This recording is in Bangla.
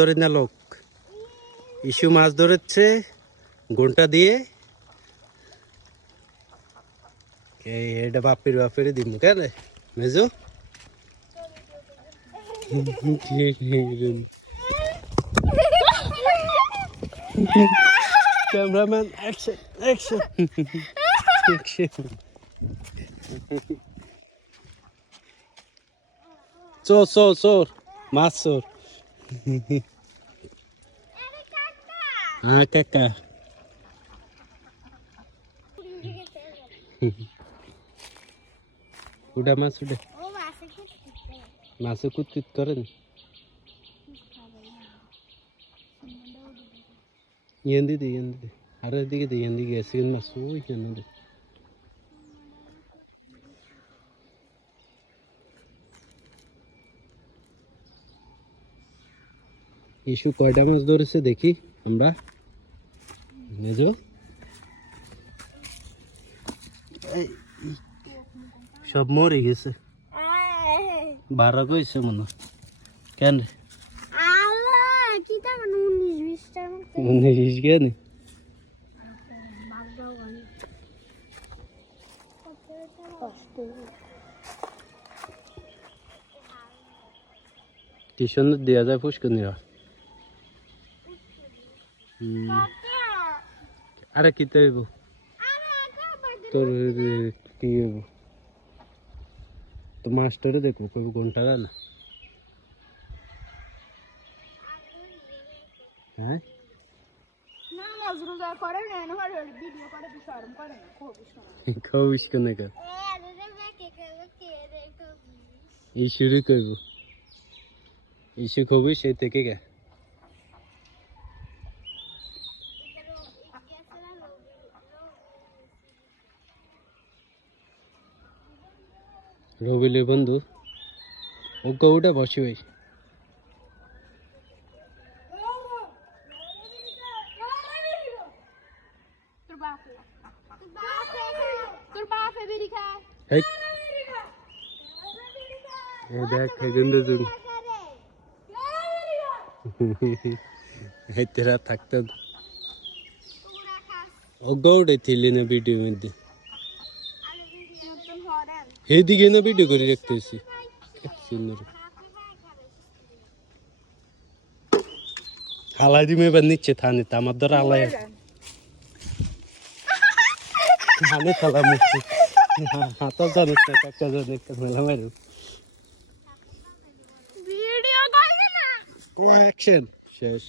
ধরে না লোক ইস্যু মাছ ধরেছে ঘন্টা দিয়ে এটা বাপের দিমু কেন মেজো ক্যামেরাম্যান অ্যাকশন অ্যাকশন অ্যাকশন চোর মাছ চোর হ্যাঁ কাকা উড়া মাছ উড়ে মাছে কুতকুত করেন ইয়ান দিদি আর এদিকে দে ইয়ান দিকে এসে মাছ ওই কেন দে ইস্যু কয়টা মাছ ধরেছে দেখি আমরা নেজো সব মরে গেছে 12 কইছে মনে কেন 19 কেন টিউশন দেওয়া যায় পুষ্কনিরা আরে কি তৈব তোর কি হইব তো মাস্টারে দেখবো কই ঘন্টা না হ্যাঁ খবিস কেনে কা ইস্যুরি কইব ইস্যু খবি সেই থেকে গে রবিলের বন্ধু ও গৌটা বসে ভাই দেখ তেরা থাকতো ও গৌড়ে থিলি না ভিডিও মধ্যে এইদিকে না ভিডিও করে রাখতেছি হালাই দিমে এবার নিচ্ছে থানে তা আমার দ্বারা আলাই থানে থালা মুখছে হাতা জানিস না কাকা জানে মেলা মারু ও অ্যাকশন শেষ